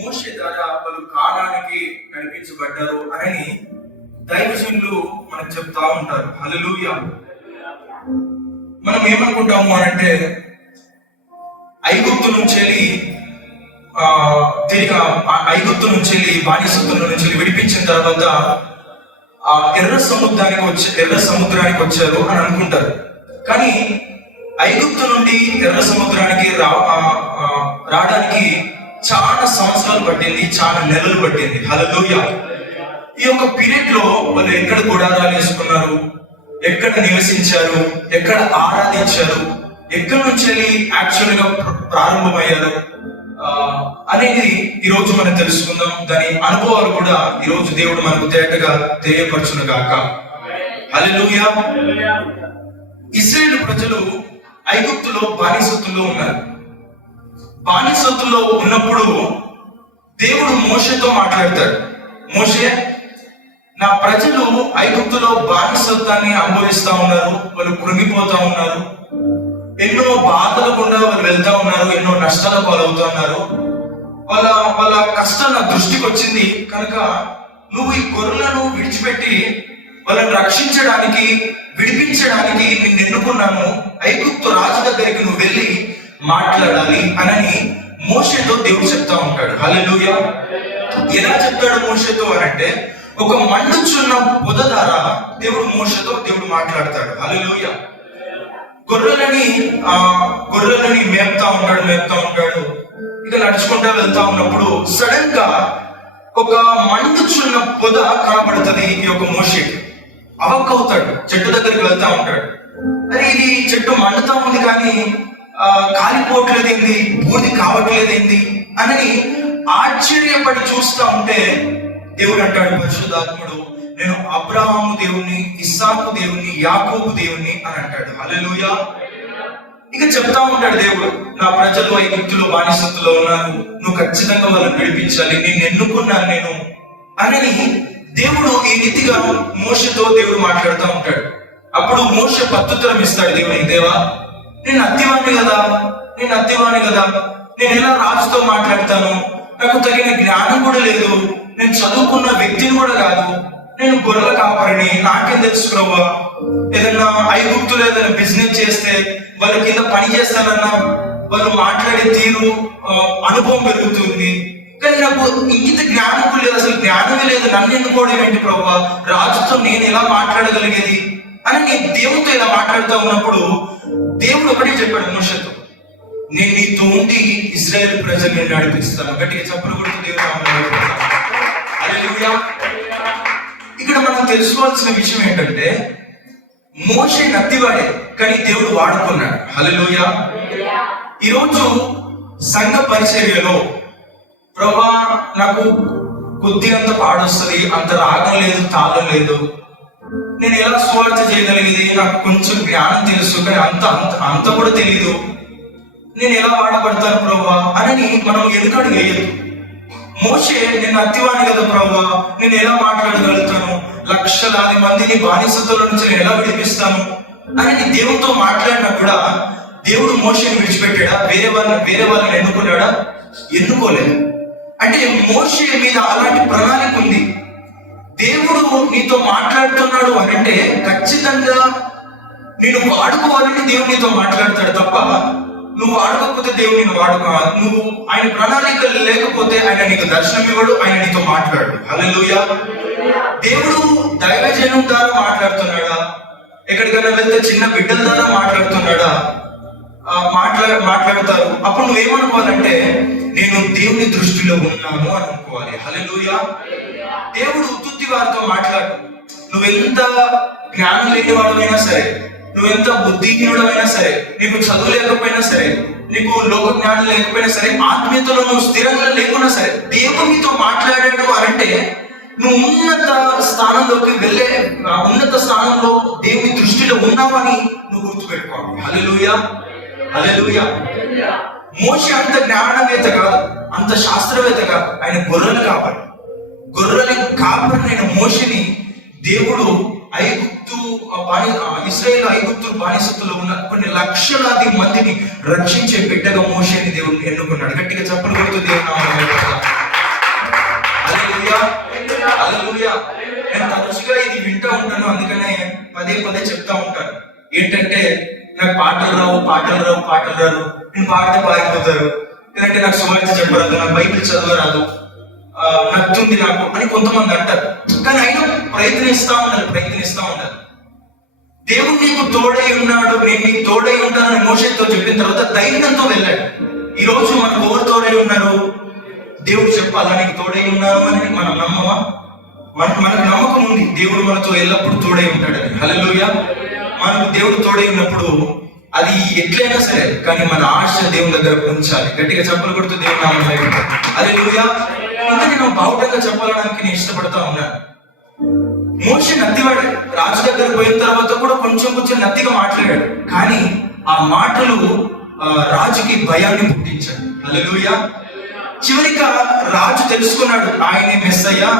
మోషే ద్వారా వాళ్ళు కాలానికి నడిపించబడ్డారు అని దైవజనులు మనకు చెప్తా ఉంటారు. హల్లెలూయా. మనం ఏమనుకుంటాము అంటే ఐగుప్తు నుంచి వెళ్ళి ఆ, తిరిగి ఐగుప్తు నుంచి వెళ్ళి బానిసత్వం నుంచి వెళ్ళి విడిపించిన తర్వాత ఆ ఎర్ర సముద్రానికి వచ్చి ఎర్ర సముద్రానికి వచ్చారు అని అనుకుంటారు. కానీ ఐగుప్తు నుండి ఎర్ర సముద్రానికి రా రావడానికి చాలా సంవత్సరాలు పట్టింది చాలా నెలలు పట్టింది. హల్లెలూయా. ఈ యొక్క పీరియడ్లో వాళ్ళు ఎక్కడ గుడారాలు వేసుకున్నారు? ఎక్కడ నివసించారు? ఎక్కడ ఆరాధించారు? ఎక్కడి నుంచి వెళ్ళి యాక్చువల్గా ప్ర- ప్రారంభమయ్యారు? అనేది ఈ రోజు మనం తెలుసుకుందాం. దాని అనుభవాలు కూడా ఈ రోజు దేవుడు మనకు తేటగా తెలియపరచును గాక. హల్లెలూయా. ఇస్రాయేల్ ప్రజలు ఐగుప్తులో బానిసత్తులో ఉన్నారు. బానిసత్తులో ఉన్నప్పుడు దేవుడు మోషతో మాట్లాడతాడు. మోషే నా ప్రజలు ఐగుప్తులో బానిసత్వాన్ని అనుభవిస్తా ఉన్నారు వాళ్ళు కృంగిపోతా ఉన్నారు. ఎన్నో బాధలు గుండా వాళ్ళు వెళ్తా ఉన్నారు ఎన్నో నష్టాల పాలవుతా ఉన్నారు. వాళ్ళ వాళ్ళ కష్టం నా దృష్టికి వచ్చింది. కనుక నువ్వు ఈ గొర్రెలను విడిచిపెట్టి వాళ్ళని రక్షించడానికి విడిపించడానికి నిన్ను ఎన్నుకున్నాను. ఐగుప్తు రాజు దగ్గరికి నువ్వు వెళ్ళి మాట్లాడాలి అని మోషతో దేవుడు చెప్తా ఉంటాడు. హల్లెలూయా. ఎలా చెప్తాడు మోషతో అని అంటే ఒక మండుచున్న పొద ద్వారా దేవుడు మోషతో దేవుడు మాట్లాడతాడు. హల్లెలూయా. గొర్రెలని ఆ గొర్రెలని మేపుతా ఉంటాడు మేపుతా ఉంటాడు. ఇక నడుచుకుంటా వెళ్తా ఉన్నప్పుడు సడన్గా ఒక మండుచున్న పొద కనబడుతుంది ఈ యొక్క మోషేకి. అవక్కవుతాడు చెట్టు దగ్గరికి వెళ్తా ఉంటాడు. అరే ఇది చెట్టు మండుతా ఉంది కానీ కాలిపోవట్లేదేంది బూది కావట్లేదేంది? అని ఆశ్చర్యపడి చూస్తా ఉంటే దేవుడు అంటాడు పరిశుద్ధాత్ముడు నేను అబ్రహాము దేవుణ్ణి ఇస్సాకు దేవుణ్ణి యాకోబు దేవుణ్ణి అని అంటాడు. హల్లెలూయా. ఇక చెప్తా ఉంటాడు దేవుడు నా ప్రజలు ఐగుప్తులో బానిసత్తులో ఉన్నారు. నువ్వు ఖచ్చితంగా వాళ్ళని విడిపించాలి. నేను ఎన్నుకున్నాను నేను. అని దేవుడు ఈ రీతిగా మోషతో దేవుడు మాట్లాడుతూ ఉంటాడు. అప్పుడు మోష పత్తుత్తరం ఇస్తాడు దేవునికి దేవా నేను అత్తివాణ్ణి కదా? నేను అత్తివాణ్ణి కదా? నేను ఎలా రాజుతో మాట్లాడతాను? నాకు తగిన జ్ఞానం కూడా లేదు. నేను చదువుకున్న వ్యక్తిని కూడా కాదు. నేను గొర్రెల కాపరిని. నాకేం తెలుసు ప్రభా? ఏదన్నా ఐగుప్తులు ఏదైనా బిజినెస్ చేస్తే వాళ్ళ కింద పని చేస్తానన్నా వాళ్ళు మాట్లాడే తీరు అనుభవం పెరుగుతుంది. కానీ నాకు ఇంకిత జ్ఞానం కూడా లేదు. అసలు జ్ఞానమే లేదు. నన్ను ఎన్నుకోవడం ఏంటి ప్రభా? రాజుతో నేను ఎలా మాట్లాడగలిగేది? అని నేను దేవుడితో ఇలా మాట్లాడుతూ ఉన్నప్పుడు దేవుడు ఒకటే చెప్పాడు మనుషులతో నేను నీతో ఉండి ఇజ్రాయెల్ ప్రజల్ని నడిపిస్తాను. గట్టిగా చెప్పలు కొడుతూ దేవుడు. ఇక్కడ మనం తెలుసుకోవాల్సిన విషయం ఏంటంటే మోషే నత్తివాడే కానీ దేవుడు వాడుకున్నాడు. హల్లెలూయా. ఈరోజు సంఘ పరిచర్యలో ప్రభా నాకు కొద్దిగా అంత పాడొస్తుంది అంత రాగం లేదు తాళం లేదు నేను ఎలా సువార్త చేయగలిగేది? నాకు కొంచెం జ్ఞానం తెలుసు కానీ అంత అంత అంత కూడా తెలియదు నేను ఎలా వాడబడతాను ప్రభా? అని మనం ఎందుకడు వేయదు మోసే నేను అత్తివాణి కదా ప్రభా? నేను ఎలా మాట్లాడగలుగుతాను? లక్షలాది మందిని బానిసతుల నుంచి నేను ఎలా విడిపిస్తాను? అని దేవునితో మాట్లాడినా కూడా దేవుడు మోసని విడిచిపెట్టాడా? వేరే వాళ్ళని వేరే వాళ్ళని ఎన్నుకున్నాడా? ఎన్నుకోలేదు. అంటే మోసే మీద అలాంటి ప్రణాళిక ఉంది. దేవుడు నీతో మాట్లాడుతున్నాడు అని అంటే ఖచ్చితంగా నేను వాడుకోవాలని దేవుడు నీతో మాట్లాడతాడు తప్ప నువ్వు వాడుకోకపోతే దేవుడు నేను వాడుకో నువ్వు ఆయన ప్రణాళిక లేకపోతే ఆయన నీకు దర్శనం ఇవ్వడు ఆయన నీతో మాట్లాడు హల్లెలూయా. దేవుడు దైవజనం ద్వారా మాట్లాడుతున్నాడా? ఎక్కడికైనా వెళ్తే చిన్న బిడ్డల ద్వారా మాట్లాడుతున్నాడా? మాట్లా మాట్లాడతారు. అప్పుడు నువ్వేమనుకోవాలంటే నేను దేవుని దృష్టిలో ఉన్నాను అని అనుకోవాలి. హల్లెలూయా. దేవుడు ఉత్తుత్తి వారితో మాట్లాడు. నువ్వెంత జ్ఞానం లేని వాడమైనా సరే నువ్వెంత బుద్ధిహీనుడమైనా సరే నీకు చదువు లేకపోయినా సరే నీకు లోక జ్ఞానం లేకపోయినా సరే ఆత్మీయతలో నువ్వు స్థిరంగా లేకున్నా సరే దేవుడు నీతో మాట్లాడాడు అంటే నువ్వు ఉన్నత స్థానంలోకి వెళ్ళే ఉన్నత స్థానంలో దేవుని దృష్టిలో ఉన్నావని నువ్వు గుర్తుపెట్టుకోవాలి. హల్లెలూయా. హల్లెలూయా. మోషి అంత జ్ఞానవేత్త కాదు అంత శాస్త్రవేత్త కాదు ఆయన గొర్రెలు కాపాడు గొర్రెల కాపరినైన మోషిని దేవుడు ఐగుప్తు ఆ బాని ఆ ఇస్రాయేల్ ఐగుప్తు బానిసత్తులో ఉన్న కొన్ని లక్షలాది మందిని రక్షించే బిడ్డగా మోషని దేవుడు ఎన్నుకున్నాడు. గట్టిగా చెప్పలు కొడుతూ దేవుడు నేను తరచుగా ఇది వింటూ ఉంటాను అందుకనే పదే పదే చెప్తా ఉంటాను. ఏంటంటే నాకు పాటలు రావు పాటలు రావు పాటలు రావు. నేను పాడితే పారిపోతారు లేదంటే నాకు సువార్త చెప్పరాదు నాకు బైబిల్ చదవరాదు. ఆ, నాకు అని కొంతమంది అంటారు. కానీ అయినా ప్రయత్నిస్తా ఉండాలి ప్రయత్నిస్తా ఉండాలి. దేవుడు నీకు తోడై ఉన్నాడు నేను నీకు తోడై ఉంటానని మోషతో చెప్పిన తర్వాత ధైర్యంతో వెళ్ళాడు. ఈ రోజు మనకు ఎవరు తోడై ఉన్నారు? దేవుడు చెప్పాలా నీకు తోడై ఉన్నారు అని మనం నమ్మమా? మన మనకు నమ్మకం ఉంది దేవుడు మనతో ఎల్లప్పుడూ తోడై ఉంటాడని. హలలుయ మనకు దేవుడు తోడై ఉన్నప్పుడు అది ఎట్లయినా సరే కానీ మన ఆశ దేవుని దగ్గర ఉంచాలి. గట్టిగా చెప్పలు కొడుతూ దేవుడు నామం అదే లూయా ఇంకా నేను బావుటంగా చెప్పాలడానికి నేను ఇష్టపడతా ఉన్నాను మోషే నత్తివాడు. రాజు దగ్గర పోయిన తర్వాత కూడా కొంచెం కొంచెం నత్తిగా మాట్లాడాడు. కానీ ఆ మాటలు రాజుకి భయాన్ని పుట్టించాడు హల్లెలూయా. చివరిగా రాజు తెలుసుకున్నాడు ఆయనే మెస్ అయ్యా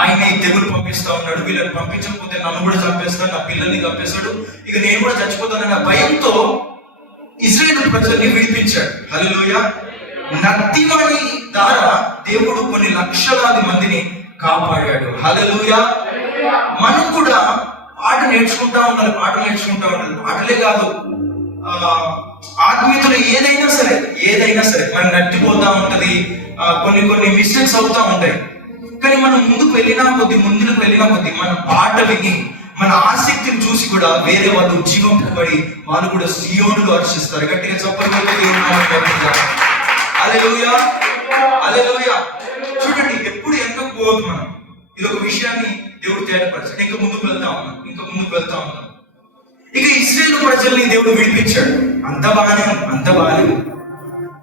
ఆయనే ఈ తెగులు పంపిస్తా ఉన్నాడు వీళ్ళని పంపించకపోతే నన్ను కూడా చంపేస్తాడు నా పిల్లల్ని చంపేస్తాడు. ఇక నేను కూడా చచ్చిపోతానన్న భయంతో ఇజ్రాయేల్ ప్రజల్ని విడిపించాడు. హల్లెలూయా. నత్తివాణి ద్వారా దేవుడు కొన్ని లక్షలాది మందిని కాపాడాడు. హలలుయా మనం కూడా పాట నేర్చుకుంటా ఉండాలి పాట నేర్చుకుంటా ఉండాలి. పాటలే కాదు ఆత్మీయతలు ఏదైనా సరే ఏదైనా సరే మనం నట్టిపోతా ఉంటది కొన్ని కొన్ని మిస్టేక్స్ అవుతా ఉంటాయి. కానీ మనం ముందుకు వెళ్ళినా కొద్ది ముందుకు వెళ్ళినా కొద్ది మన పాట విని మన ఆసక్తిని చూసి కూడా వేరే వాళ్ళు జీవం పడి వాళ్ళు కూడా సియోనులు హర్షిస్తారు. గట్టిగా చెప్పకపోతే అలెలుయా అలెలుయా చూడండి ఎప్పుడు వెనకకు పోవద్దు మనం. ఇది ఒక విషయాన్ని దేవుడు తేటపరచాడు ఇంకా ముందుకు వెళ్తా ఉన్నాం ఇంకా ముందుకు వెళ్తా ఉన్నాం ఇక ఇస్రాయేల్ ప్రజల్ని దేవుడు విడిపించాడు. అంత బాగానే అంత బాగాలేదు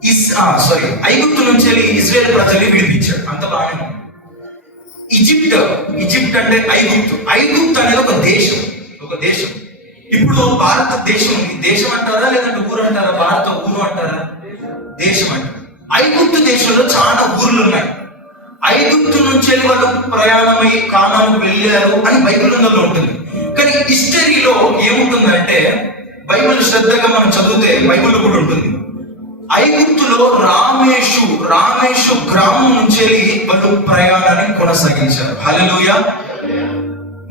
ఇస్ సారీ ఐగుప్తు నుంచి వెళ్ళి ఇజ్రాయేల్ ప్రజల్ని విడిపించాడు. అంత బాగానే ఈజిప్ట్ ఈజిప్ట్ అంటే ఐగుప్తు. ఐగుప్తు అనేది ఒక దేశం. ఒక దేశం. ఇప్పుడు భారతదేశం ఉంది. దేశం అంటారా లేదంటే ఊరు అంటారా? భారత ఊరు అంటారా? దేశం అంటారు. ఐగుప్తు దేశంలో చాలా ఊర్లు ఉన్నాయి. ఐగుప్తు నుంచి వెళ్ళి వాళ్ళు ప్రయాణమై కానాలకు వెళ్ళారు అని బైబిల్ గ్రంథంలో ఉంటుంది. కానీ హిస్టరీలో ఏముంటుందంటే బైబిల్ శ్రద్ధగా మనం చదివితే బైబిల్ కూడా ఉంటుంది. ఐగుప్తులో రామేషు రామేషు గ్రామం నుంచి వెళ్ళి వాళ్ళు ప్రయాణాన్ని కొనసాగించారు. హలలుయ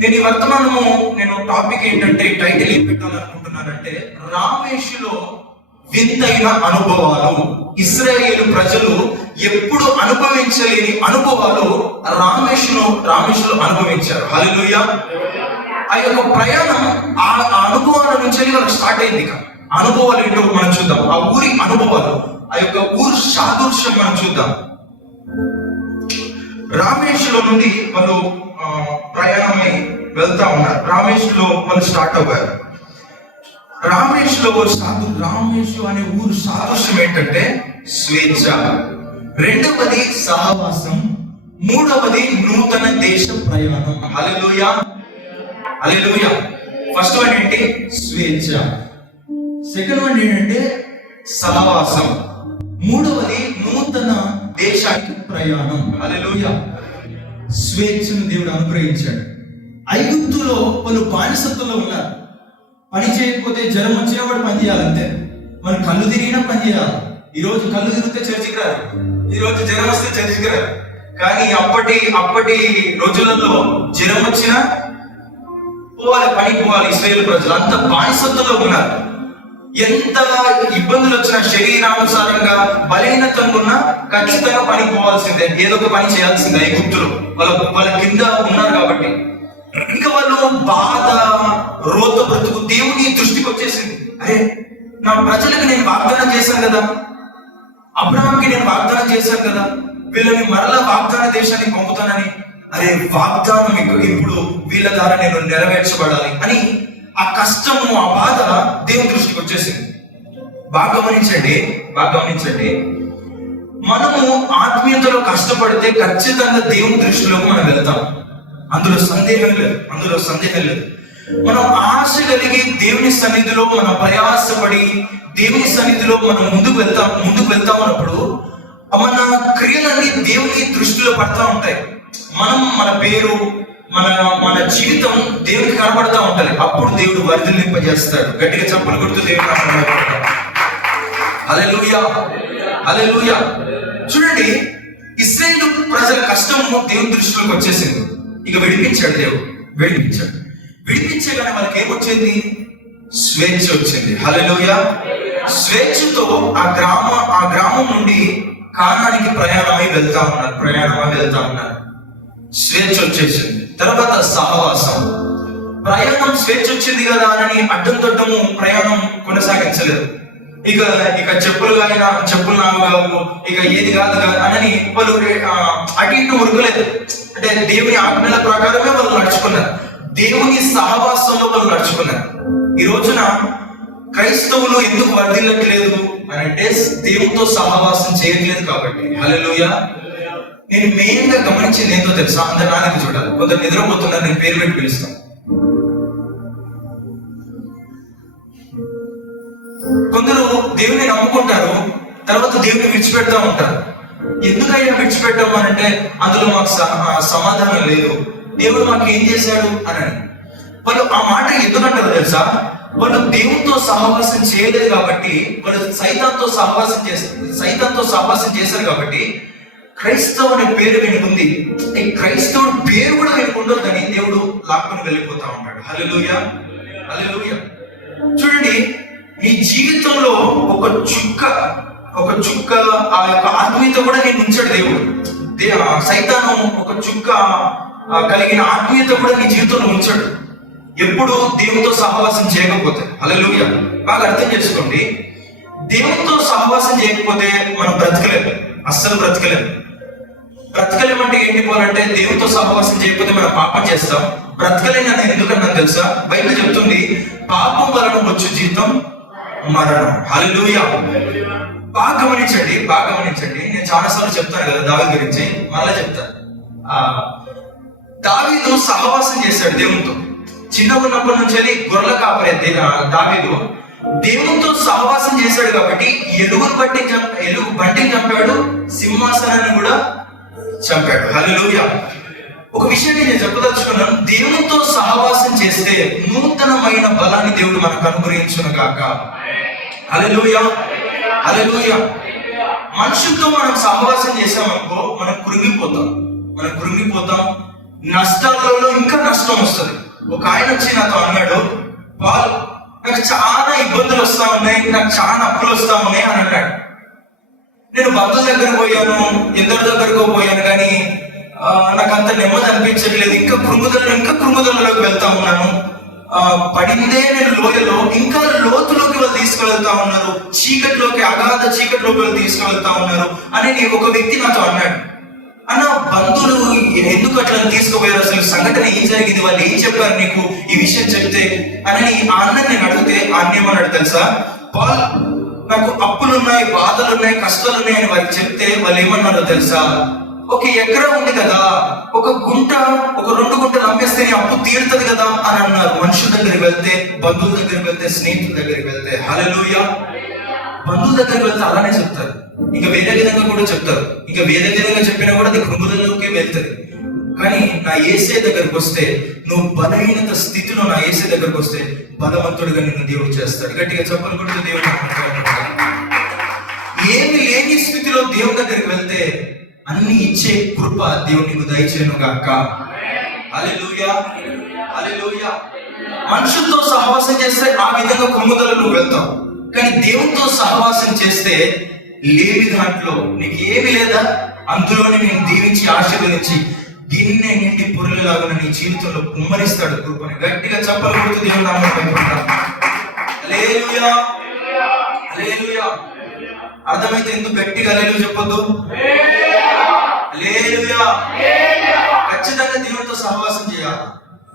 నేను ఈ వర్తమానము నేను టాపిక్ ఏంటంటే టైటిల్ ఏం పెట్టాలనుకుంటున్నానంటే రామేషులో వింతైన అనుభవాలు. ఇస్రాయేల్ ప్రజలు ఎప్పుడు అనుభవించలేని అనుభవాలు రామేష్ను రామేష్లు అనుభవించారు. హల్లెలూయా. ఆ యొక్క ప్రయాణం ఆ అనుభవాల నుంచి వెళ్ళి వాళ్ళకి స్టార్ట్ అయింది ఇక. అనుభవాలు ఏంటో మనం చూద్దాం. ఆ ఊరి అనుభవాలు ఆ యొక్క ఊరు సాదృశ్యం మనం చూద్దాం. రామేష్లో నుండి వాళ్ళు ప్రయాణమై వెళ్తా ఉన్నారు. రామేష్లో వాళ్ళు స్టార్ట్ అవ్వారు. రామేశ్లో సాధు రామేశ్ అనే ఊరు సాదృశ్యం ఏంటంటే స్వేచ్ఛ. రెండవది సహవాసం మూడవది నూతన దేశ ప్రయాణం. హల్లెలూయా. హల్లెలూయా. ఫస్ట్ వన్ ఏంటి? స్వేచ్ఛ. సెకండ్ వన్ ఏంటంటే సహవాసం. మూడవది నూతన దేశానికి ప్రయాణం. హల్లెలూయా. స్వేచ్ఛను దేవుడు అనుగ్రహించాడు. ఐగుప్తులో పలు బానిసత్తులో ఉన్నారు. పని చేయకపోతే జ్వరం వచ్చినా వాడు పని చేయాలంతే మనం కళ్ళు తిరిగినా పని చేయాలి. ఈ రోజు కళ్ళు తిరిగితే చర్చికి రారు. ఈ రోజు జ్వరం వస్తే చర్చికి రారు. కానీ అప్పటి అప్పటి రోజులలో జ్వరం వచ్చినా పోవాలి పని పోవాలి ఇస్రాయేల్ ప్రజలు. అంత బానిసత్తులో ఉన్నారు. ఎంత ఇబ్బందులు వచ్చినా శరీరానుసారంగా బలహీనతంగా ఉన్నా ఖచ్చితంగా పని పోవాల్సిందే. ఏదో ఒక పని చేయాల్సిందే ఈ గుర్తులు. వాళ్ళ వాళ్ళ కింద ఉన్నారు కాబట్టి. ఇంకా వాళ్ళు బాధ రోత బ్రతుకు దేవుని దృష్టికి వచ్చేసింది. అరే నా ప్రజలకు నేను వాగ్దానం చేశాను కదా. అబ్రహాంకి నేను వాగ్దానం చేశాను కదా. వీళ్ళని మరలా వాగ్దాన దేశానికి పంపుతానని. అరే వాగ్దానం ఇప్పుడు వీళ్ళ ద్వారా నేను నెరవేర్చబడాలి అని ఆ కష్టము ఆ బాధ దేవుని దృష్టికి వచ్చేసింది. బాగా గమనించండి బాగా గమనించండి. మనము ఆత్మీయతలో కష్టపడితే ఖచ్చితంగా దేవుని దృష్టిలోకి మనం వెళ్తాం. అందులో సందేహం లేదు. అందులో సందేహం లేదు. మనం ఆశ కలిగి దేవుని సన్నిధిలో మనం ప్రయాసపడి దేవుని సన్నిధిలో మనం ముందుకు వెళ్తాం ముందుకు వెళ్తాం అన్నప్పుడు మన క్రియలన్నీ దేవుని దృష్టిలో పడతా ఉంటాయి. మనం మన పేరు మన మన జీవితం దేవునికి కనబడతా ఉంటది. అప్పుడు దేవుడు వర్ధిల్లింపజేస్తాడు. గట్టిగా చప్పలు కొడుతూ దేవుడు అలెలుయా అలెలుయా చూడండి ఇస్రాయేల్ ప్రజల కష్టము దేవుని దృష్టిలోకి వచ్చేసింది. ఇక విడిపించాడు దేవుడు. విడిపించాడు. విడిపించగానే మనకి ఏమొచ్చింది స్వేచ్ఛ వచ్చింది. హలోయ స్వేచ్ఛతో ఆ గ్రామ ఆ గ్రామం నుండి కానానికి ప్రయాణమై వెళ్తా ఉన్నారు. ప్రయాణమై వెళ్తా ఉన్నారు. స్వేచ్ఛ వచ్చేసింది. తర్వాత సహవాసం. ప్రయాణం స్వేచ్ఛ వచ్చింది కదా అని అడ్డం దొడ్డము ప్రయాణం కొనసాగించలేదు. ఇక ఇక చెప్పులు కానీ చెప్పులు నాకు కావు ఇక ఏది కాదు కాదు అని వాళ్ళు అటు ఇటు ఉరకలేదు. అంటే దేవుని ఆజ్ఞల ప్రకారమే వాళ్ళు నడుచుకున్నారు. దేవుని సహవాసంలో వాళ్ళు నడుచుకున్నారు. ఈ రోజున క్రైస్తవులు ఎందుకు వర్ధిల్లట్లేదు అని అంటే దేవునితో సహవాసం చేయట్లేదు కాబట్టి. హలోయ నేను మెయిన్గా గమనించింది ఏంటో తెలుసా? అందరు నాన్నకి చూడాలి. కొందరు నిద్రపోతున్నారు నేను పేరు పెట్టి పిలుస్తాను. కొందరు దేవుని నమ్ముకుంటారు తర్వాత దేవుని విడిచిపెడతా ఉంటారు. ఎందుకైనా విడిచిపెట్టాం అని అంటే అందులో మాకు సమాధానం లేదు. దేవుడు మాకు ఏం చేశాడు అని వాళ్ళు ఆ మాట ఎందుకంటారు తెలుసా? వాళ్ళు దేవునితో సహవాసం చేయలేదు కాబట్టి వాళ్ళు సైతాంతో సహవాసం చేస్తారు సైతాంతో సహవాసం చేశారు కాబట్టి క్రైస్తవు అనే పేరు వెనుకుంది. ఈ క్రైస్తవుడు పేరు కూడా వెనుకుండొద్దని దేవుడు లాక్కొని వెళ్ళిపోతా ఉంటాడు హలో హల్లెలూయా. చూడండి నీ జీవితంలో ఒక చుక్క ఒక చుక్క ఆ యొక్క ఆత్మీయత కూడా నేను ఉంచాడు దేవుడు. దే- సైతాను ఒక చుక్క కలిగిన ఆత్మీయత కూడా నీ జీవితంలో ఉంచాడు. ఎప్పుడు దేవునితో సహవాసం చేయకపోతే. హల్లెలూయా. బాగా అర్థం చేసుకోండి. దేవునితో సహవాసం చేయకపోతే మనం బ్రతకలేము అస్సలు బ్రతకలేము బ్రతకలేమంటే ఏంటి పోలంటే దేవునితో సహవాసం చేయకపోతే మనం పాపం చేస్తాం. బ్రతకలేని అని ఎందుకన్నా తెలుసా? బైబిల్ చెప్తుంది పాపం వలన వచ్చు జీవితం మరణం. హల్లెలూయా. బాగా గమనించండి బాగా గమనించండి. నేను చాలా సార్లు చెప్తాను కదా దావి గురించి మళ్ళా చెప్తాను ఆ దావీదు సహవాసం చేశాడు దేవునితో. చిన్న ఉన్నప్పటి నుంచి గొర్రెల కాపరే దావీదు. దేవునితో సహవాసం చేశాడు కాబట్టి ఎలుగును బట్టి ఎలుగు బంటిని చంపాడు సింహాసనాన్ని కూడా చంపాడు. హల్లెలూయా. ఒక విషయాన్ని నేను చెప్పదలుచుకున్నాను. దేవునితో సహవాసం చేస్తే నూతనమైన బలాన్ని దేవుడు మనకు అనుగ్రహించును కాక అలెలుయ అలెలుయ మనుషులతో మనం సహవాసం చేసామనుకో మనం కృంగిపోతాం మనం కృంగిపోతాం నష్టాలలో ఇంకా నష్టం వస్తుంది. ఒక ఆయన వచ్చి నాతో అన్నాడు వాళ్ళు నాకు చాలా ఇబ్బందులు వస్తా ఉన్నాయి నాకు చాలా అప్పులు వస్తా ఉన్నాయి అని అన్నాడు. నేను బంధువుల దగ్గర పోయాను ఇద్దరి దగ్గరకు పోయాను కానీ నాకు అంత నెమ్మది అనిపించట్లేదు. ఇంకా కృంగుదలలో ఇంకా కృంగుదలలోకి వెళ్తా ఉన్నాను. పడిందే నేను లోయలో ఇంకా లోతులోకి వాళ్ళు తీసుకువెళ్తా ఉన్నారు. చీకట్లోకి అగాధ చీకట్లోకి వాళ్ళు తీసుకువెళ్తా ఉన్నారు అని నీ ఒక వ్యక్తి నాతో అన్నాడు. అన్న బంధువులు ఎందుకు అట్లా తీసుకుపోయారు? అసలు సంఘటన ఏం జరిగింది? వాళ్ళు ఏం చెప్పారు నీకు ఈ విషయం చెప్తే? అని ఆ అన్న నేను అడిగితే ఆ అన్న ఏమన్నాడు తెలుసా? పాల్ నాకు అప్పులు ఉన్నాయి బాధలు ఉన్నాయి కష్టాలు ఉన్నాయి అని వారికి చెప్తే వాళ్ళు ఏమన్నారో తెలుసా? ఒక ఎకరా ఉంది కదా ఒక గుంట ఒక రెండు గుంటలు అమ్మేస్తే నీ అప్పు తీరుతుంది కదా అని అన్నారు. మనుషుల దగ్గరికి వెళ్తే బంధువుల దగ్గరికి వెళ్తే స్నేహితుల దగ్గరికి వెళ్తే. హల్లెలూయా. బంధువుల దగ్గరికి వెళ్తే అలానే చెప్తారు. ఇంకా వేరే విధంగా కూడా చెప్తారు. ఇంకా వేరే విధంగా చెప్పినా కూడా అది కృంగుదలలోకే వెళ్తుంది. కానీ నా ఏసే దగ్గరకు వస్తే నువ్వు బలహీనత స్థితిలో నా ఏసే దగ్గరకు వస్తే బలవంతుడిగా నిన్ను దేవుడు చేస్తాడు. గట్టిగా చెప్పని కూడా దేవుడు ఏమి లేని స్థితిలో దేవుని దగ్గరికి వెళ్తే అన్ని ఇచ్చే కృప దేవుడు నీకు దయచేయను గాక. అలెలుయా హల్లెలూయా. మనుషులతో సహవాసం చేస్తే ఆ విధంగా కొమ్ముదలు నువ్వు వెళ్తావు కానీ దేవునితో సహవాసం చేస్తే లేని దాంట్లో నీకు ఏమి లేదా? అందులోని నేను దీవించి ఆశీర్వదించి గిన్నె నిండి పొరులలాగా నీ జీవితంలో కుమ్మరిస్తాడు కృపని. గట్టిగా చెప్పలు కొడుతూ దేవుడు నామం పైకుంటా అర్థమైతే ఎందుకు గట్టిగా హల్లెలూయా చెప్పొద్దు? లేదు ఖచ్చితంగా దేవునితో సహవాసం చేయాలి.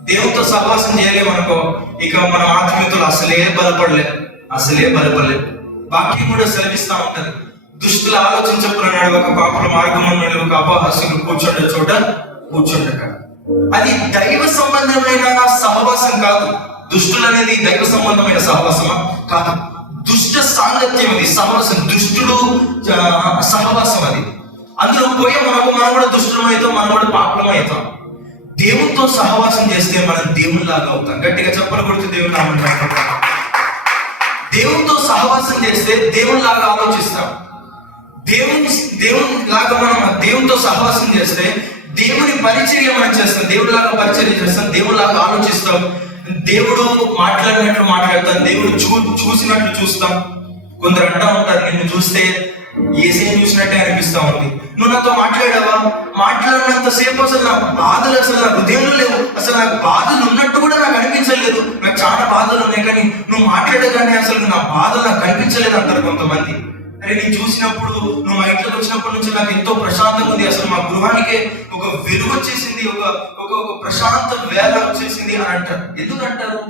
దేవునితో సహవాసం చేయలేమనుకో ఇక మన ఆత్మీయతలు అసలే బలపడలేదు అసలే బలపడలేదు వాక్యం కూడా సెలవిస్తా ఉంటది. దుష్టుల ఆలోచించకున్నాడు ఒక పాపల మార్గం ఒక అపహాస్యులు కూర్చుండే చోట కూర్చుండక. అది దైవ సంబంధమైన సహవాసం కాదు. దుష్టులు అనేది దైవ సంబంధమైన సహవాసమా? కాదు. దుష్ట సాంగత్యం అది సహవాసం దుష్టుడు సహవాసం అది. అందులో పోయే మనకు మనం కూడా దుష్టులం అవుతాం మనం కూడా పాపలం అవుతాం దేవునితో సహవాసం చేస్తే మనం దేవునిలాగా అవుతాం. గట్టిగా చెప్పలు కొడుతూ దేవుని నామం దేవునితో సహవాసం చేస్తే దేవునిలాగా ఆలోచిస్తాం. దేవుని దేవుని లాగా మనం దేవునితో సహవాసం చేస్తే దేవుని పరిచర్య మనం చేస్తాం. దేవుడిలాగా పరిచర్య చేస్తాం దేవుడిలాగా ఆలోచిస్తాం. దేవుడు మాట్లాడినట్లు మాట్లాడతాం దేవుడు చూ చూసినట్లు చూస్తాం. కొందరు అంటా ఉంటారు నిన్ను చూస్తే ఏసే చూసినట్టే అనిపిస్తా ఉంది. నువ్వు నాతో మాట్లాడావా? మాట్లాడినంత సేపు అసలు నా బాధలు అసలు నా హృదయంలో లేవు. అసలు నాకు బాధలు ఉన్నట్టు కూడా నాకు అనిపించలేదు. నాకు చాలా బాధలు ఉన్నాయి కానీ నువ్వు మాట్లాడగానే అసలు నా బాధలు నాకు కనిపించలేదు అంటారు కొంతమంది. అంటే నేను చూసినప్పుడు నువ్వు మా ఇంట్లోకి వచ్చినప్పటి నుంచి నాకు ఎంతో ప్రశాంతంగా ఉంది. అసలు మా గృహానికే ఒక వెలుగు వచ్చేసింది ఒక ఒక ఒక ప్రశాంత వేళ వచ్చేసింది అని అంటారు. ఎందుకంటారు?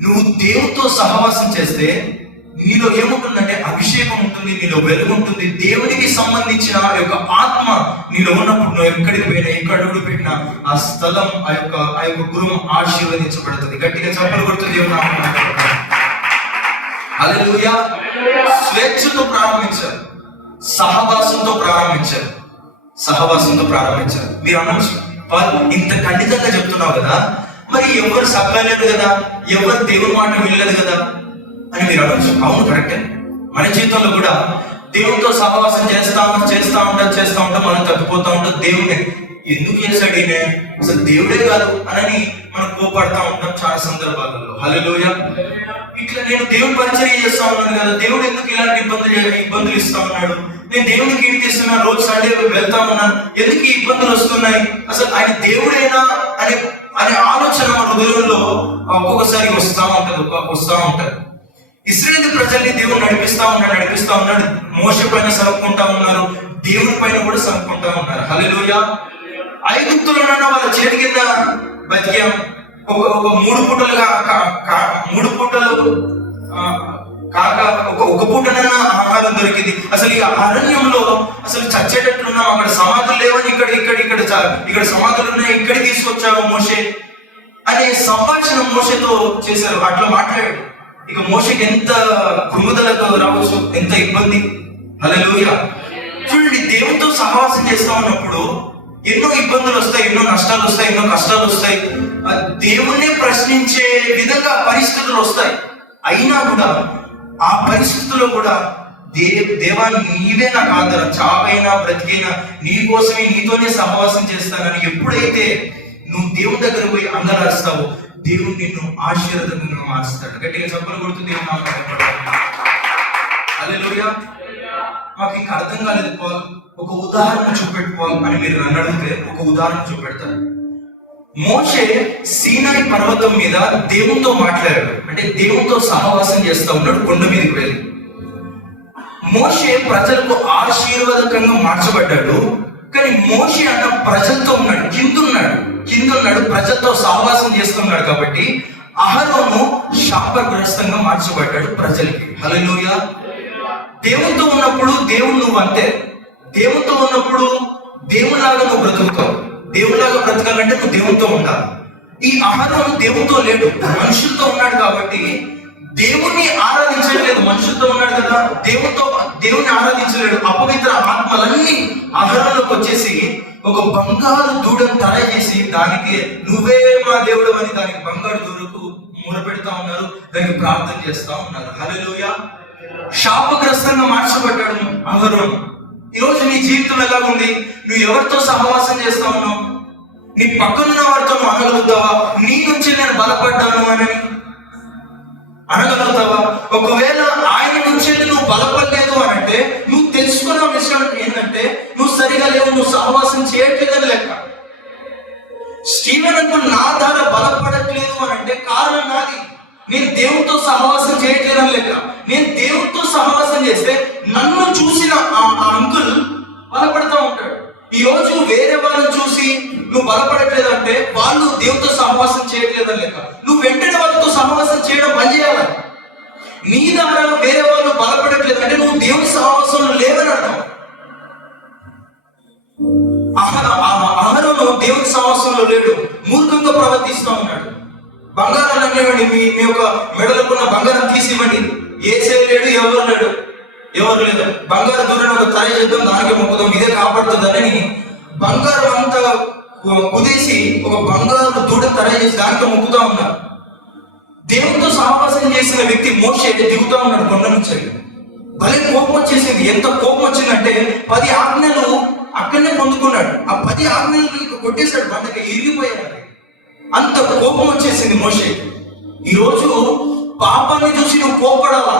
నువ్వు దేవునితో సహవాసం చేస్తే నీలో ఏముంటుందంటే అభిషేకం ఉంటుంది నీలో వెలుగు ఉంటుంది. దేవునికి సంబంధించిన ఆ యొక్క ఆత్మ నీలో ఉన్నప్పుడు నువ్వు ఎక్కడికి పోయినా ఎక్కడ అడుగు పెట్టినా ఆ స్థలం ఆ యొక్క ఆ యొక్క గృహం ఆశీర్వదించబడుతుంది. గట్టిగా చెప్పలు కొడుతుంది దేవుడు నామమున. స్వేచ్ఛతో ప్రారంభించారు. సహవాసంతో ప్రారంభించారు. సహవాసంతో ప్రారంభించారు. మీరు అనొచ్చు. ఇంత ఖండితంగా చెప్తున్నావు కదా మరి ఎవరు సక్కలేదు కదా? ఎవరు దేవుని మాట వినలేదు కదా? అని మీరు అనొచ్చు. అవును కరెక్టే. మన జీవితంలో కూడా దేవుడితో సహవాసం చేస్తా ఉంటా చేస్తా ఉంటాం చేస్తా ఉంటాం మనం తప్పిపోతా ఉంటాం. దేవుడే. ఎందుకు చేశాడు ఈయన? అసలు దేవుడే కాదు అనని మనం కోపడతా ఉంటాం చాలా సందర్భాలలో. హలోయ ఇట్లా నేను దేవుడు పరిచయం చేస్తా ఉన్నాను కదా. దేవుడు ఎందుకు ఇలాంటి ఇబ్బందులు ఇబ్బందులు ఇస్తా ఉన్నాడు. నేను దేవుని కీర్తిస్తున్నాను రోజు సండే వెళ్తా ఉన్నాను ఎందుకు ఈ ఇబ్బందులు వస్తున్నాయి? అసలు ఆయన దేవుడేనా అనే అనే ఆలోచన మన హృదయంలో ఒక్కొక్కసారి వస్తా ఉంటుంది ఒక్కొక్క- వస్తా ఉంటది. ఇస్రాయేల్ ప్రజల్ని దేవుడు నడిపిస్తా ఉన్నాడు నడిపిస్తా ఉన్నాడు మోస పైన సరుక్కుంటా ఉన్నారు దేవుని పైన కూడా సరుక్కుంటా ఉన్నారు. హల్లెలూయా. ఐగుప్తులన్న వాళ్ళ చేతి కింద బతికాం. ఒక ఒక మూడు పూటలుగా మూడు పూటలు కాక ఒక ఒక పూటనైనా ఆహారం దొరికింది. అసలు ఈ అరణ్యంలో అసలు చచ్చేటట్లున్నాం. అక్కడ సమాధులు లేవని ఇక్కడ ఇక్కడ ఇక్కడ ఇక్కడ సమాధులు ఉన్నాయి. ఇక్కడ తీసుకొచ్చావు మోషే. అనే సంభాషణ మోషతో చేశారు. అట్లా మాట్లాడాడు. ఇక మోషకి ఎంత కృంగుదలకు రావచ్చు ఎంత ఇబ్బంది. అలలోయ చూడండి దేవునితో సహవాసం చేస్తా ఉన్నప్పుడు ఎన్నో ఇబ్బందులు వస్తాయి ఎన్నో నష్టాలు వస్తాయి ఎన్నో కష్టాలు వస్తాయి. ఆ దేవుణ్ణి ప్రశ్నించే విధంగా పరిస్థితులు వస్తాయి. అయినా కూడా ఆ పరిస్థితుల్లో కూడా దే దేవా నీవే నాకు ఆధారం చావైనా బ్రతికైనా నీ కోసమే నీతోనే సహవాసం చేస్తానని ఎప్పుడైతే నువ్వు దేవుని దగ్గర పోయి అంగలారుస్తావో దేవుడు నిన్ను ఆశీర్వదంగా మారుస్తాడు గట్టిగా చెప్పలు కొడుతూ దేవుడు అల్లెలుయా మాకు ఇంకా అర్థం కాలేదు పాల్. ఒక ఉదాహరణ చూపెట్టుకోవాలి అని మీరు నన్ను అడిగితే ఒక ఉదాహరణ చూపెడతారు మోషే సీనాయి పర్వతం మీద దేవునితో మాట్లాడాడు. అంటే దేవునితో సహవాసం చేస్తా ఉన్నాడు కొండ మీదకి వెళ్ళి. మోషే ప్రజలకు ఆశీర్వాదకంగా మార్చబడ్డాడు. కానీ మోషి అన్న ప్రజలతో ఉన్నాడు. కింద ఉన్నాడు ప్రజలతో సహవాసం చేస్తున్నాడు కాబట్టి అహరోను శాపగ్రస్తంగా మార్చబడ్డాడు ప్రజలకి. హలోయ దేవునితో ఉన్నప్పుడు దేవుడు నువ్వు అంతే. దేవునితో ఉన్నప్పుడు దేవులాగా నువ్వు బ్రతుకుతావు. దేవులాగా బ్రతకాలంటే నువ్వు దేవునితో ఉండాలి. ఈ అహరోను దేవునితో లేడు. మనుషులతో ఉన్నాడు కాబట్టి దేవుణ్ణి ఆరాధించట్లేదు మనుషులతో ఉన్నాడు కదా. దేవునితో దేవుణ్ణి ఆరాధించలేడు అపవిత్ర ఆత్మలన్నీ అహరంలోకి వచ్చేసి ఒక బంగారు దూడను తయారు చేసి దానికి నువ్వే మా దేవుడు అని దానికి బంగారు దూడకు మూలపెడతా ఉన్నారు దానికి ప్రార్థన చేస్తా ఉన్నారు. హలోయ శాపగ్రస్తంగా మార్చబడ్డాడు అహరోను. ఈరోజు నీ జీవితం ఎలా ఉంది నువ్వు ఎవరితో సహవాసం చేస్తా ఉన్నావు? నీ పక్కనున్న వారితో నువ్వు అనగలుగుతావా? నీ నుంచి నేను బలపడ్డాను అని. అనగలుగుతావా ఒకవేళ ఆయన నుంచి నువ్వు బలపడలేదు అని అంటే నువ్వు తెలుసుకున్న విషయం ఏంటంటే నువ్వు సరిగా లేవు నువ్వు సహవాసం చేయట్లేదని లెక్క. స్టీవెన్ అంటూ నా ద్వారా బలపడట్లేదు అని అంటే కారణం నాది. నేను దేవుడితో సహవాసం చేయట్లేదని లెక్క. నేను దేవుడితో సహవాసం చేస్తే నన్ను చూసిన ఆ ఆ అంకుల్ బలపడతా ఉంటాడు. ఈ రోజు వేరే వాళ్ళని చూసి నువ్వు బలపడట్లేదంటే వాళ్ళు దేవునితో సహవాసం చేయట్లేదని లెక్క. నువ్వు వెంటనే వాళ్ళతో సహవాసం చేయడం బంద్ చేయాలి నీ ద్వారా వేరే వాళ్ళు బలపడట్లేదు అంటే నువ్వు దేవుని సహవాసంలో లేవని అర్థం. అహరోను దేవుని సహవాసంలో లేడు. మూర్ఖంగా ప్రవర్తిస్తూ ఉన్నాడు. బంగారాన్ని మీ మీ యొక్క మెడలకున్న బంగారం తీసివ్వండి. ఏ చేయలేడు ఎవరు లేడు. ఎవరు లేదు. బంగారు దూరం ఒక తల చేద్దాం దానికి మొక్కుదాం ఇదే కాపాడుతుందని బంగారం అంతా కుదేసి ఒక బంగారు దూడ తయారు చేసి దానికి మొక్కుతా ఉన్నారు. దేవునితో సహవాసం చేసిన వ్యక్తి మోషే దిగుతా ఉన్నాడు కొండ నుంచి భలే కోపం వచ్చేసింది. ఎంత కోపం వచ్చిందంటే పది ఆజ్ఞలు అక్కడనే పొందుకున్నాడు. ఆ పది ఆజ్ఞలు కొట్టేశాడు బండకి ఇరిగిపోయాడు. అంత కోపం వచ్చేసింది మోషే. ఈరోజు పాపాన్ని చూసి నువ్వు కోపడాలా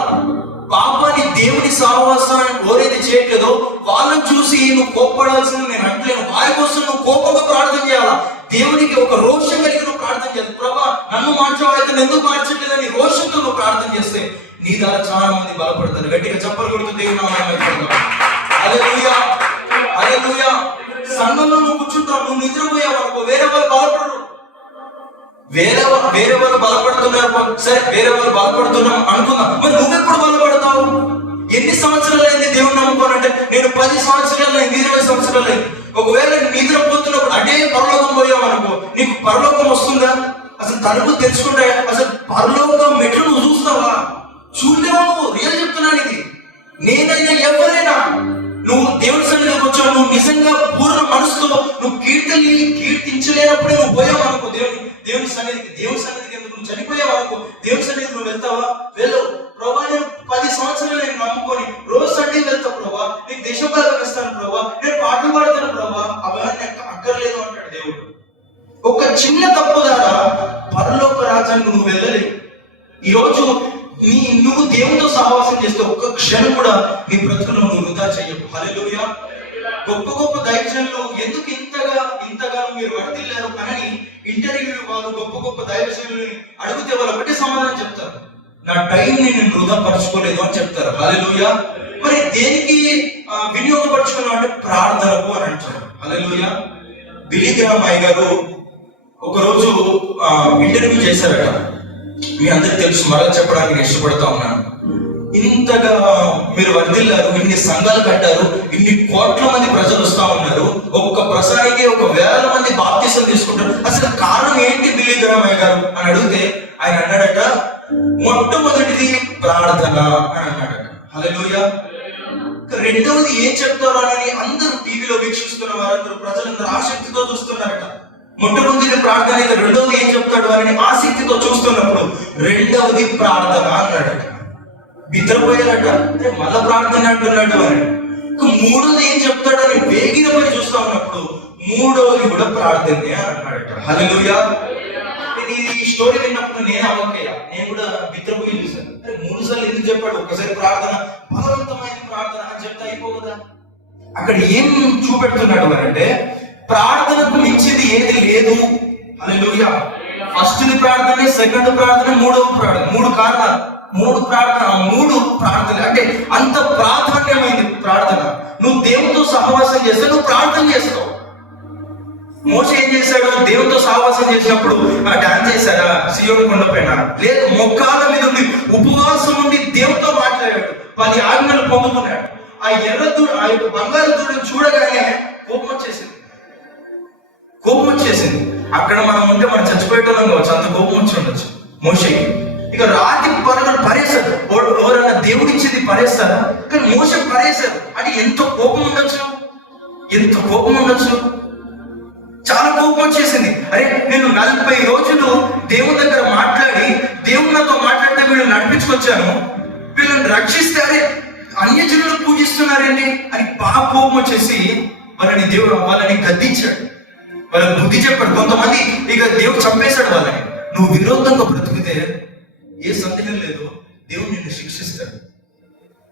పాపాన్ని దేవుని సహవాసాన్ని ఓరేది చేయట్లేదు వాళ్ళని చూసి నువ్వు కోప్పడాల్సింది నేను అంటలేను వారి కోసం నువ్వు కోపంగా ప్రార్థన చేయాలా? దేవునికి ఒక రోషం కలిగి నువ్వు ప్రార్థన చేయాలి. ప్రభా నన్ను మార్చవా? అయితే నన్ను ఎందుకు మార్చట్లేదని రోషంతో నువ్వు ప్రార్థన చేస్తే నీ ద్వారా చాలా మంది బలపడతారు. గట్టిగా చెప్పలు కొడుతూ దేవుని నామాన్ని అలెలుయా సంఘంలో నువ్వు కూర్చుంటావు. నువ్వు నిద్రపోయావు అనుకో. వేరే వాళ్ళు వేరే వేరే వాళ్ళు బలపడుతున్నారు సరే వేరే వాళ్ళు బలపడుతున్నాం అనుకుందాం మరి నువ్వెప్పుడు బలపడతావు ఎన్ని సంవత్సరాలు అయింది దేవుని నమ్ముకోనంటే నేను పది సంవత్సరాలు అయింది ఇరవై సంవత్సరాలు అయింది. ఒకవేళ నిద్రపోతున్నప్పుడు అదే పరలోకం పోయావు అనుకో నీకు పరలోకం వస్తుందా? అసలు తలుపు తెరుచుకుంటే అసలు పరలోకం మెట్లు నువ్వు చూస్తావా? చూడలేవు రియల్ చెప్తున్నాను ఇది. నేనైనా ఎవరైనా నువ్వు దేవుని సన్నిధికి వచ్చావు నువ్వు నిజంగా పూర్ణ మనసుతో నువ్వు కీర్తని కీర్తించలేనప్పుడే నువ్వు పోయావు అనుకో దేవుని దేవుని సన్నిధికి దేవుని సన్నిధికి ఎందుకు నువ్వు చనిపోయావు అనుకో దేవుని సన్నిధికి నువ్వు వెళ్తావా? వెళ్ళవు ప్రభా నేను పది సంవత్సరాలు నేను నమ్ముకొని రోజు సండే వెళ్తావు ప్రభా. నీకు దేశభాగం ఇస్తాను ప్రభా. నేను పాటలు పాడతాను ప్రభా. అవన్నీ అక్కర్లేదు అంటాడు దేవుడు. ఒక చిన్న తప్పు ద్వారా పరలోక రాజ్యానికి నువ్వు వెళ్ళలేవు. ఈరోజు నువ్వు దేవునితో సహవాసం చేస్తే ఒక్క క్షణం కూడా నీ బ్రతుకును నువ్వు వృధా చెయ్యవు హల్లెలూయా. గొప్ప గొప్ప దైవజనులు ఎందుకు ఇంతగా ఇంతగానో మీరు వర్తిల్లారు అని ఇంటర్వ్యూ వాళ్ళు గొప్ప గొప్ప దైవజనులని అడిగితే వాళ్ళు ఒకటే సమాధానం చెప్తారు. నా టైం నేను వృధా పరచుకోలేదు అని చెప్తారు. హల్లెలూయా. మరి దేనికి ఆ, వినియోగపరచుకున్నావు అంటే ప్రార్థనకు అని అంటారు. హలెలుయ బిలీగ్రామ్ అయ్య గారు ఒకరోజు ఇంటర్వ్యూ చేశారట. మీ అందరికి తెలుసు మరలా చెప్పడానికి నేను ఇష్టపడతా ఉన్నాను. ఇంతగా మీరు వర్దిల్లారు ఇన్ని సంఘాలు కట్టారు ఇన్ని కోట్ల మంది ప్రజలు వస్తా ఉన్నారు ఒక్క ప్రసానికి ఒక వేల మంది బాప్తీసం తీసుకుంటారు. అసలు కారణం ఏంటి బిల్లి గ్రామయ్య గారు అని అడిగితే ఆయన అన్నాడట మొట్టమొదటిది ప్రార్థన అని అన్నాడట. హలోయ రెండవది ఏం చెప్తారో అని అందరూ టీవీలో వీక్షిస్తున్న వారందరూ ప్రజలందరూ ఆసక్తితో చూస్తున్నారట. మొట్టమొదటి ప్రార్థన అయితే రెండవది ఏం చెప్తాడు వారిని ఆసక్తితో చూస్తున్నప్పుడు రెండవది ప్రార్థన అన్నాడట నిద్రపోయారట. మళ్ళ మళ్ళా ప్రార్థన అంటున్నాడు వారిని మూడోది ఏం చెప్తాడు అని వేగిన పని చూస్తా ఉన్నప్పుడు మూడవది కూడా ప్రార్థనే అని అన్నాడట. హల్లెలూయా. నేను ఈ స్టోరీ విన్నప్పుడు నేను అవ్వకయ్యా నేను కూడా నిద్రపోయి చూశాను. అరే మూడు సార్లు ఎందుకు చెప్పాడు? ఒకసారి ప్రార్థన బలవంతమైన ప్రార్థన అని చెప్తే అయిపోదా అక్కడ ఏం చూపెడుతున్నాడు అంటే ప్రార్థనకు మించింది ఏది లేదు. హల్లెలూయా. ఫస్ట్ది ప్రార్థన సెకండ్ ప్రార్థన మూడవ ప్రార్థన. మూడు కారణాలు. మూడు ప్రార్థన మూడు ప్రార్థన. అంటే అంత ప్రాధాన్యమైంది ప్రార్థన. నువ్వు దేవునితో సహవాసం చేస్తే నువ్వు ప్రార్థన చేస్తావు. మోస ఏం చేశాడు? దేవునితో సహవాసం చేసినప్పుడు ఆ డాన్స్ చేశాడా సియోని కొండపైన లేదు మొక్కాల మీద ఉండి ఉపవాసం ఉండి దేవునితో మాట్లాడాడు. పది ఆజ్ఞలు పొందుకున్నాడు. ఆ ఎర్ర దూడ ఆ యొక్క బంగారు దూడని చూడగానే కోపం వచ్చేసింది. కోపం వచ్చేసింది. అక్కడ మనం ఉంటే మనం చచ్చిపోయేటోళ్ళం కావచ్చు అంత కోపం వచ్చి ఉండొచ్చు. మోషకి ఇక రాతి పనులను పరేశారు ఎవరన్నా ఎవరైనా దేవుడిచ్చేది పరేస్తారా? కానీ మోస పరేశారు అంటే ఎంత కోపం ఉండొచ్చు? ఎంత కోపం ఉండొచ్చు? చాలా కోపం వచ్చేసింది. అరే నేను నలభై రోజులు దేవుని దగ్గర మాట్లాడి దేవుని నాతో మాట్లాడితే వీళ్ళు నడిపించుకొచ్చాను వీళ్ళని రక్షిస్తే అరే అన్యజనులు పూజిస్తున్నారండి అని బాగా కోపం వచ్చేసి వాళ్ళని దేవుడు వాళ్ళని గద్దించాడు. వాళ్ళకి బుద్ధి చెప్పాడు. కొంతమంది ఇక దేవుడు చంపేశాడు వాళ్ళని. నువ్వు విరోధంగా బ్రతికితే ఏ సందేహం లేదు. దేవుడు నిన్ను శిక్షిస్తాడు.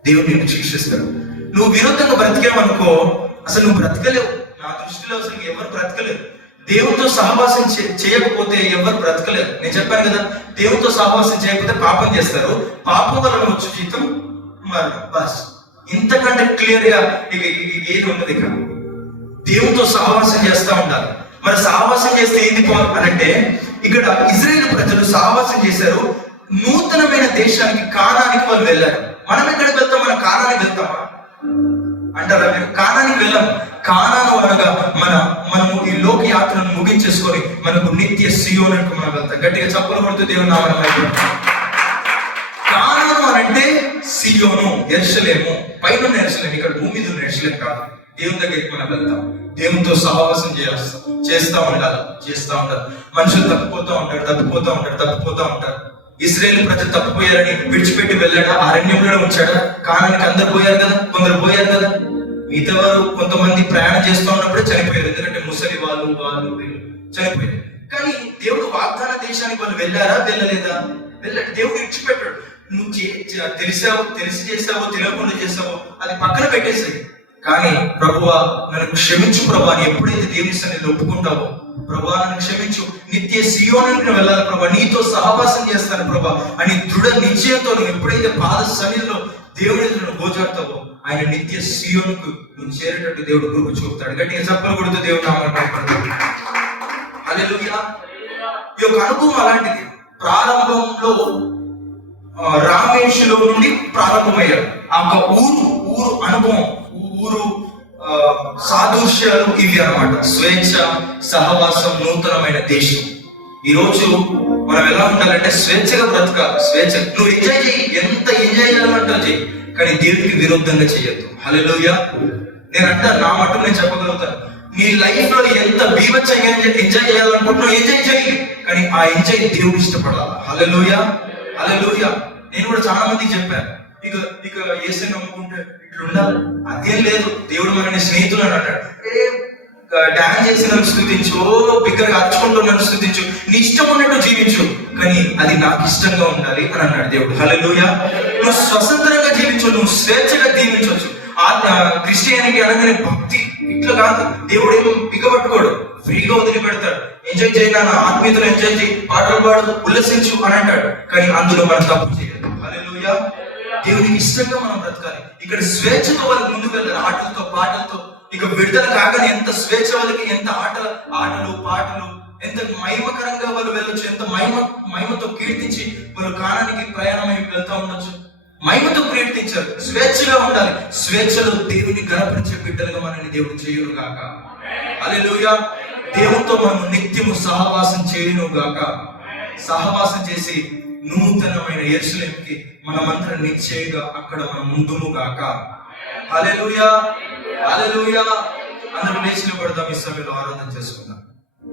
దేవుడు నిన్ను శిక్షిస్తాడు. నువ్వు విరోధంగా బ్రతికేవనుకో అసలు నువ్వు బ్రతకలేవు. నా దృష్టిలో అసలు ఎవరు బ్రతకలేరు. దేవుడితో సహవాసం చేయకపోతే ఎవరు బ్రతకలేరు. నేను చెప్పాను కదా దేవునితో సహవాసం చేయకపోతే పాపం చేస్తారు. పాపం వలన వచ్చు జీతం మరణం. బస్. ఇంతకంటే క్లియర్గా ఇక ఏది ఉన్నది ఇక దేవుడితో సహవాసం చేస్తా ఉండాలి. మరి సావాసం చేస్తే ఏంది అనంటే ఇక్కడ ఇజ్రాయేల్ ప్రజలు సావాసం చేశారు. నూతనమైన దేశానికి కానానికి వాళ్ళు వెళ్ళారు. మనం ఎక్కడికి వెళ్తాం? మనం కానానికి వెళ్తామా? అంటారా మీరు? కానానికి వెళ్ళాం. కానాను అనగా మన మనము ఈ లోక యాత్రను ముగించేసుకొని మనకు నిత్య సియోనకు మనం వెళ్తాం. గట్టిగా చప్పులు కొడుతూ దేవుని నామని అంటే సియోను ఎర్షలేము. పైన ఎర్షలేము ఇక్కడ భూమి మీద ఉన్న కాదు. దేవుని దగ్గరికి మనం వెళ్తాం. దేవునితో సహవాసం చేస్తాం చేస్తా ఉండాలి చేస్తా ఉంటారు. మనుషులు తప్పిపోతా ఉంటారు తప్పిపోతూ ఉంటారు తప్పిపోతూ ఉంటారు. ఇస్రాయేల్ ప్రజలు తప్పిపోయారని విడిచిపెట్టి వెళ్ళాడా? అరణ్యంలోనే ఉంచాడా? కానానికి అందరు పోయారు కదా? కొందరు పోయారు కదా? మిగతా వారు కొంతమంది ప్రయాణం చేస్తూ ఉన్నప్పుడే చనిపోయారు. ఎందుకంటే ముసలి వాళ్ళు వాళ్ళు వీళ్ళు చనిపోయారు. కానీ దేవుడు వాగ్దాన దేశానికి వాళ్ళు వెళ్ళారా? వెళ్ళలేదా? వెళ్ళాడు దేవుడు ఇచ్చిపెట్టాడు నువ్వు తెలిసావో తెలిసి చేసావో తెలియకుండా చేసావో అది పక్కన పెట్టేసాయి. కానీ ప్రభువ నన్ను క్షమించు ప్రభా అని ఎప్పుడైతే దేవుని సన్నిధిలో ఒప్పుకుంటావో ప్రభా నన్ను క్షమించు. నిత్య సియోను వెళ్ళాలి ప్రభా నీతో సహవాసం చేస్తాను ప్రభా అని దృఢ నిశ్చయంతో నువ్వు ఎప్పుడైతే పాద సన్నిధిలో దేవుడి ఎదుట గోచాడతావో ఆయన నిత్య సియోనుకు నువ్వు చేరేటట్టు దేవుడు కృప చూపుతాడు. గట్టిగా చెప్పలు కొడుతూ దేవుడు అదే హల్లెలూయా. ఈ యొక్క అనుభవం అలాంటిది. ప్రారంభంలో ఆ, నుండి ప్రారంభమయ్యారు. ఆ ఒక ఊరు ఊరు అనుభవం ఊరు ఆ, సాదృశ్యాలు ఇవి అన్నమాట. స్వేచ్ఛ సహవాసం నూతనమైన దేశం. ఈ రోజు మనం ఎలా ఉండాలంటే స్వేచ్ఛగా బ్రతకాలి. స్వేచ్ఛ. నువ్వు ఎంజాయ్ చేయి. ఎంత ఎంజాయ్ చేయాలంటే చెయ్యి కానీ దేవుడికి విరుద్ధంగా చేయొద్దు. హలోయ నేను అంటా నా మటు నేను చెప్పగలుగుతాను. నీ లైఫ్లో ఎంత బీభత్సంగా ఎంజాయ్ చేయాలనుకుంటున్నావు ఎంజాయ్ చేయి. కానీ ఆ ఎంజాయ్ దేవుడు ఇష్టపడాలి. హలోయ హలోయ నేను కూడా చాలా మందికి చెప్పాను ఇక ఇక ఏసే నమ్ముకుంటే ఇట్లా ఉండాలి అదేం లేదు దేవుడు మనని స్నేహితులు అని అంటాడు. డాన్స్ చేసి నన్ను స్థుతించు బిగ్గర అర్చుకుంటూ నన్ను స్థుతించు నీ ఇష్టం ఉన్నట్టు జీవించు. కానీ అది నాకు ఇష్టంగా ఉండాలి అని అన్నాడు దేవుడు. హల్లెలూయా. నువ్వు స్వతంత్రంగా జీవించు నువ్వు స్వేచ్ఛగా జీవించవచ్చు. క్రిస్టియానిటీ అనగానే భక్తి ఇట్లా కాదు దేవుడు ఏం పిగబట్టుకోడు ఫ్రీగా వదిలిపెడతాడు ఎంజాయ్ చేయి నాన్న ఆత్మీయతను ఎంజాయ్ చేయి పాటలు పాడు ఉల్లసించు అని అంటాడు. కానీ అందులో మనం తప్పు చేయదు దేవునికి ఇష్టంగా మనం బ్రతకాలి. ఇక్కడ స్వేచ్ఛతో వాళ్ళకి ముందుకు వెళ్ళారు ఆటలతో పాటలతో. ఇక విడుదల కాగానే ఎంత స్వేచ్ఛ వాళ్ళకి ఎంత ఆటలు ఆటలు పాటలు ఎంత మహిమకరంగా వాళ్ళు వెళ్ళొచ్చు ఎంత మహిమ మహిమతో కీర్తించి వాళ్ళు కానానికి ప్రయాణమై వెళ్తా ఉండొచ్చు. మహిమతో కీర్తించారు స్వేచ్ఛగా ఉండాలి. స్వేచ్ఛలో దేవుని గణపరిచే బిడ్డలుగా మనల్ని దేవుడు చేయును గాక అలెలుయా దేవునితో మనం నిత్యము సహవాసం చేయను గాక సహవాసం చేసి నూతనమైన ఎరుసలేంకి మనమంతా నిశ్చయంగా అక్కడ మనం ముందుము గాక అలెలుయా అలెలుయా అందరూ లేచి పడదాం ఈ సమయంలో ఆరాధన చేసుకుందాం.